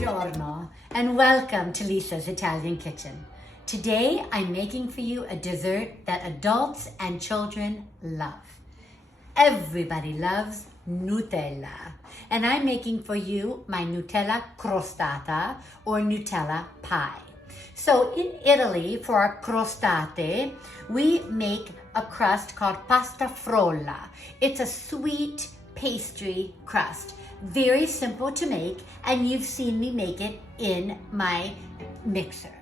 Buongiorno and welcome to Lisa's Italian Kitchen. Today I'm making for you a dessert that adults and children love. Everybody loves Nutella, and I'm making for you my Nutella crostata or Nutella pie. So in Italy, for our crostate, we make a crust called pasta frolla. It's a sweet pastry crust. Very simple to make, and you've seen me make it in my mixer.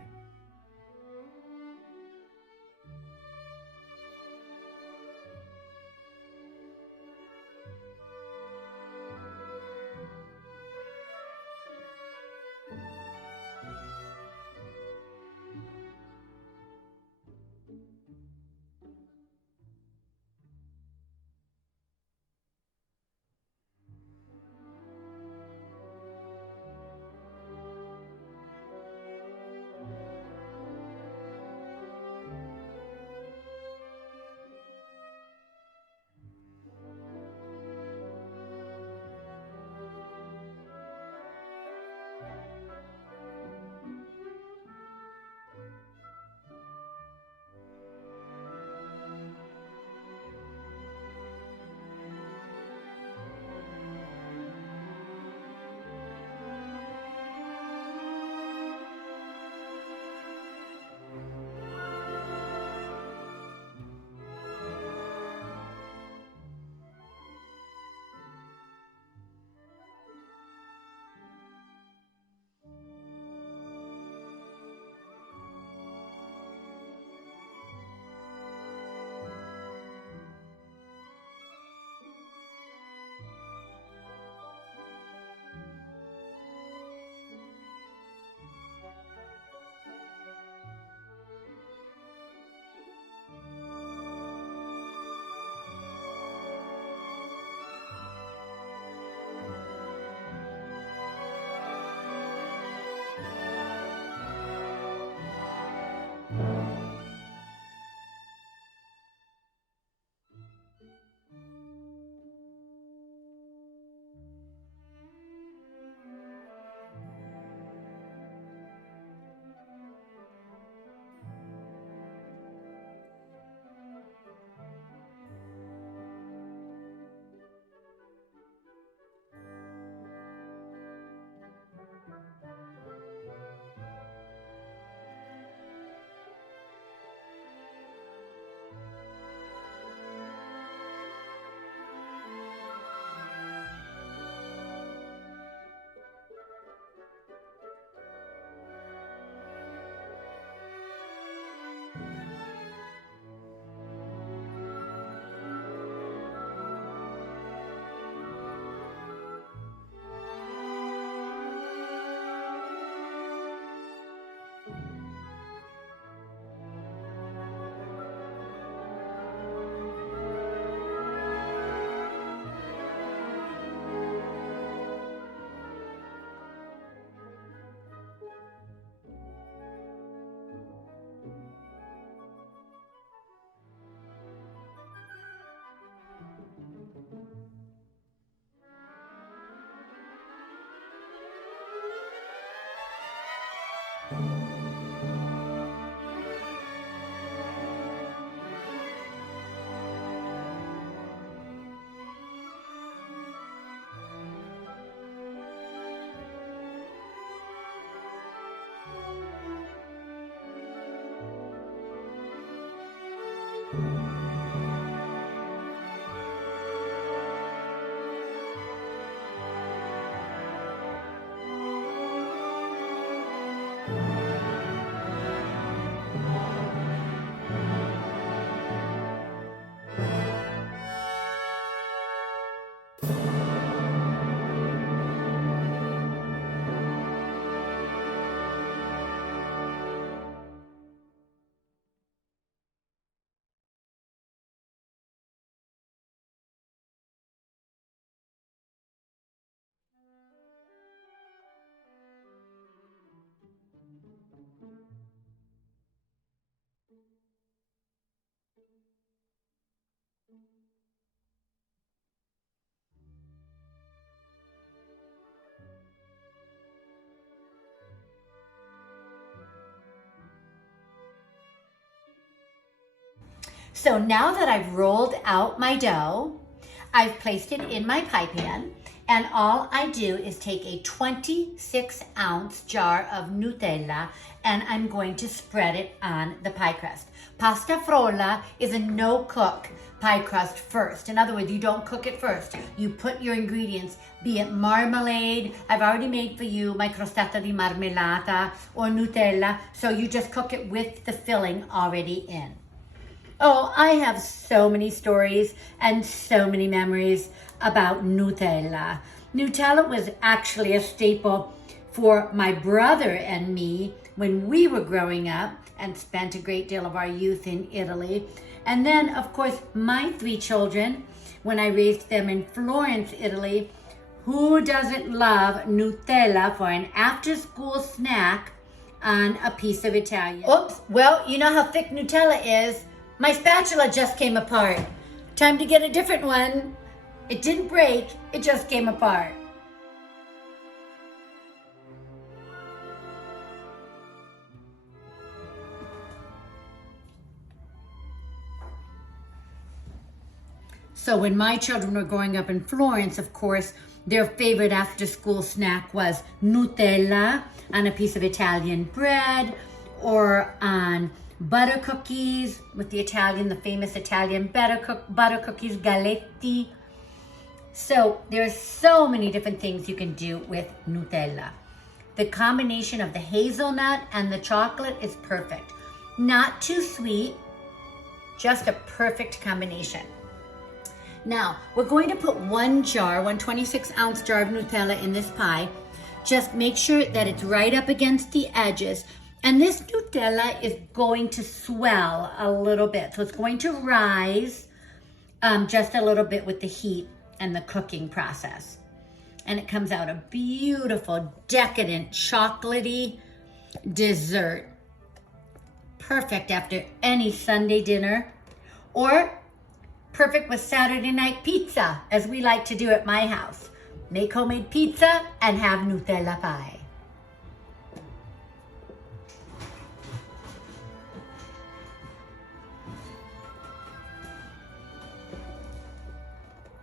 So now that I've rolled out my dough, I've placed it in my pie pan, and all I do is take a 26-ounce jar of Nutella and I'm going to spread it on the pie crust. Pasta frolla is a no-cook pie crust first. In other words, you don't cook it first. You put your ingredients, be it marmalade, I've already made for you my crostata di marmellata, or Nutella, so you just cook it with the filling already in. Oh, I have so many stories and so many memories about Nutella. Nutella was actually a staple for my brother and me when we were growing up and spent a great deal of our youth in Italy. And then, of course, my 3 children, when I raised them in Florence, Italy. Who doesn't love Nutella for an after-school snack on a piece of Italian? Oops, well, you know how thick Nutella is. My spatula just came apart. Time to get a different one. It didn't break, it just came apart. So when my children were growing up in Florence, of course, their favorite after-school snack was Nutella on a piece of Italian bread or on butter cookies with the famous Italian butter cookies, galletti. So there's so many different things you can do with Nutella. The combination of the hazelnut and the chocolate is perfect. Not too sweet, just a perfect combination. Now, we're going to put one 26-ounce jar of Nutella in this pie. Just make sure that it's right up against the edges. And this Nutella is going to swell a little bit. So it's going to rise just a little bit with the heat and the cooking process. And it comes out a beautiful, decadent, chocolatey dessert. Perfect after any Sunday dinner, or perfect with Saturday night pizza, as we like to do at my house. Make homemade pizza and have Nutella pie.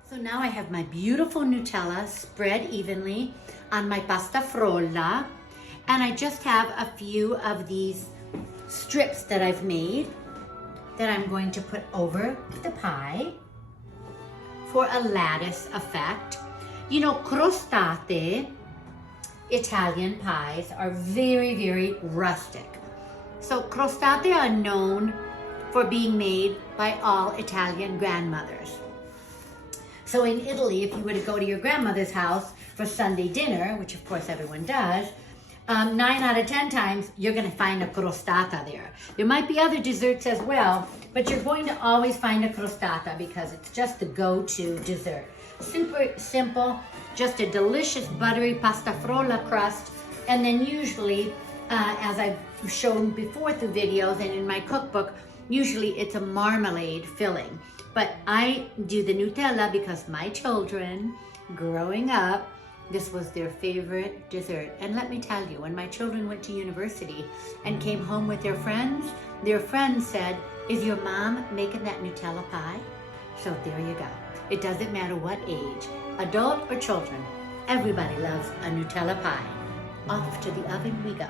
So now I have my beautiful Nutella spread evenly on my pasta frolla, and I just have a few of these strips that I've made that I'm going to put over the pie for a lattice effect. You know, crostate, Italian pies, are very, very rustic. So crostate are known for being made by all Italian grandmothers. So in Italy, if you were to go to your grandmother's house for Sunday dinner, which of course everyone does, 9 out of 10 times, you're gonna find a crostata there. There might be other desserts as well, but you're going to always find a crostata because it's just the go-to dessert. Super simple, just a delicious buttery pasta frolla crust, and then usually, as I've shown before through videos and in my cookbook, usually it's a marmalade filling. But I do the Nutella because my children, growing up, this was their favorite dessert. And let me tell you, when my children went to university and came home with their friends said, "Is your mom making that Nutella pie?" So there you go. It doesn't matter what age, adult or children, everybody loves a Nutella pie. Off to the oven we go.